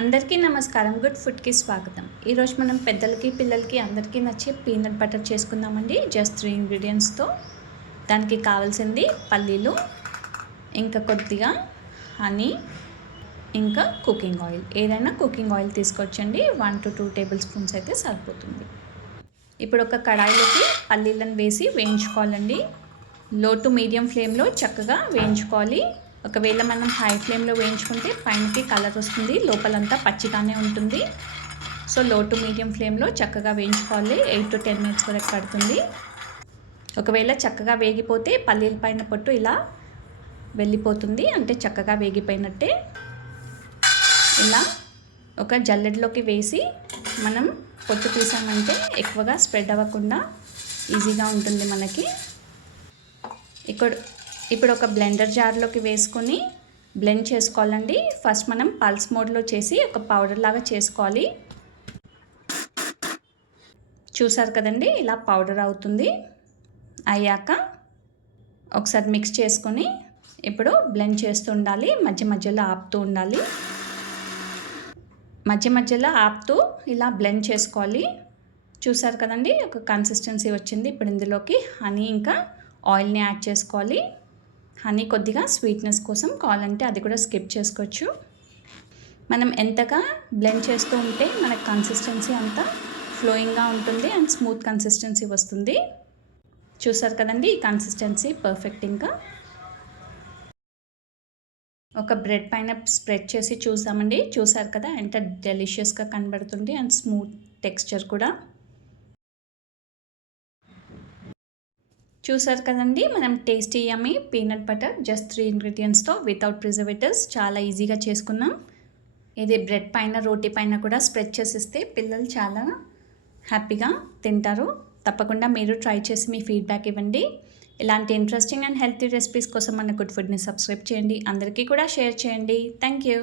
అందరికీ నమస్కారం. గుడ్ ఫుడ్కి స్వాగతం. ఈరోజు మనం పెద్దలకి పిల్లలకి అందరికీ నచ్చే పీనట్ బటర్ చేసుకుందామండి. జస్ట్ 3 ఇంగ్రీడియంట్స్తో. దానికి కావాల్సింది పల్లీలు, ఇంకా కొద్దిగా హనీ, ఇంకా కుకింగ్ ఆయిల్. ఏదైనా కుకింగ్ ఆయిల్ తీసుకోవచ్చండి. 1 to 2 టేబుల్ స్పూన్స్ అయితే సరిపోతుంది. ఇప్పుడు ఒక కడాయిలోకి పల్లీలను వేసి వేయించుకోవాలండి. లో టు మీడియం ఫ్లేమ్లో చక్కగా వేయించుకోవాలి. ఒకవేళ మనం హై ఫ్లేమ్లో వేయించుకుంటే పైనకి కలర్ వస్తుంది, లోపలంతా పచ్చిగానే ఉంటుంది. సో లో టు మీడియం ఫ్లేమ్లో చక్కగా వేయించుకోవాలి. 8 to 10 మినిట్స్ వరకు పడుతుంది. ఒకవేళ చక్కగా వేగిపోతే పల్లీల పైన పొట్టు ఇలా వెళ్ళిపోతుంది, అంటే చక్కగా వేగిపోయినట్టే. ఇలా ఒక జల్లెడలోకి వేసి మనం పొట్టు తీసామంటే ఎక్కువగా స్ప్రెడ్ అవ్వకుండా ఈజీగా ఉంటుంది మనకి. ఇప్పుడు ఒక బ్లెండర్ జార్లోకి వేసుకొని బ్లెండ్ చేసుకోవాలండి. ఫస్ట్ మనం పల్స్ మోడ్లో చేసి ఒక పౌడర్ లాగా చేసుకోవాలి. చూసారు కదండి, ఇలా పౌడర్ అవుతుంది. అయ్యాక ఒకసారి మిక్స్ చేసుకొని ఇప్పుడు బ్లెండ్ చేస్తూ ఉండాలి. మధ్య మధ్యలో ఆపుతూ ఉండాలి. మధ్య మధ్యలో ఆపుతూ ఇలా బ్లెండ్ చేసుకోవాలి. చూసారు కదండి, ఒక కన్సిస్టెన్సీ వచ్చింది. ఇప్పుడు ఇందులోకి హనీ ఇంకా ఆయిల్ని యాడ్ చేసుకోవాలి. హనీ కొద్దిగా స్వీట్నెస్ కోసం, కావాలంటే అది కూడా స్కిప్ చేసుకోవచ్చు. మనం ఎంతగా బ్లెండ్ చేస్తూ ఉంటే మనకు కన్సిస్టెన్సీ అంతా ఫ్లోయింగ్గా ఉంటుంది అండ్ స్మూత్ కన్సిస్టెన్సీ వస్తుంది. చూసారు కదండి, ఈ కన్సిస్టెన్సీ పర్ఫెక్ట్. ఇంకా ఒక బ్రెడ్ పైన స్ప్రెడ్ చేసి చూసామండి. చూసారు కదా ఎంత డెలిషియస్గా కనబడుతుంది అండ్ స్మూత్ టెక్స్చర్ కూడా. చూసారు కదండి, మనం tasty yummy peanut butter just 3 ఇంగ్రీడియంట్స్తో వితౌట్ ప్రిజర్వేటివ్స్ చాలా ఈజీగా చేసుకున్నాం. ఇది బ్రెడ్ పైన రోటీ పైన కూడా స్ప్రెడ్ చేసిస్తే పిల్లలు చాలా హ్యాపీగా తింటారు. తప్పకుండా మీరు ట్రై చేసి మీ ఫీడ్బ్యాక్ ఇవ్వండి. ఇలాంటి ఇంట్రెస్టింగ్ అండ్ హెల్తీ రెసిపీస్ కోసం మన గుడ్ ఫుడ్ని సబ్స్క్రైబ్ చేయండి. అందరికీ కూడా షేర్ చేయండి. Thank you.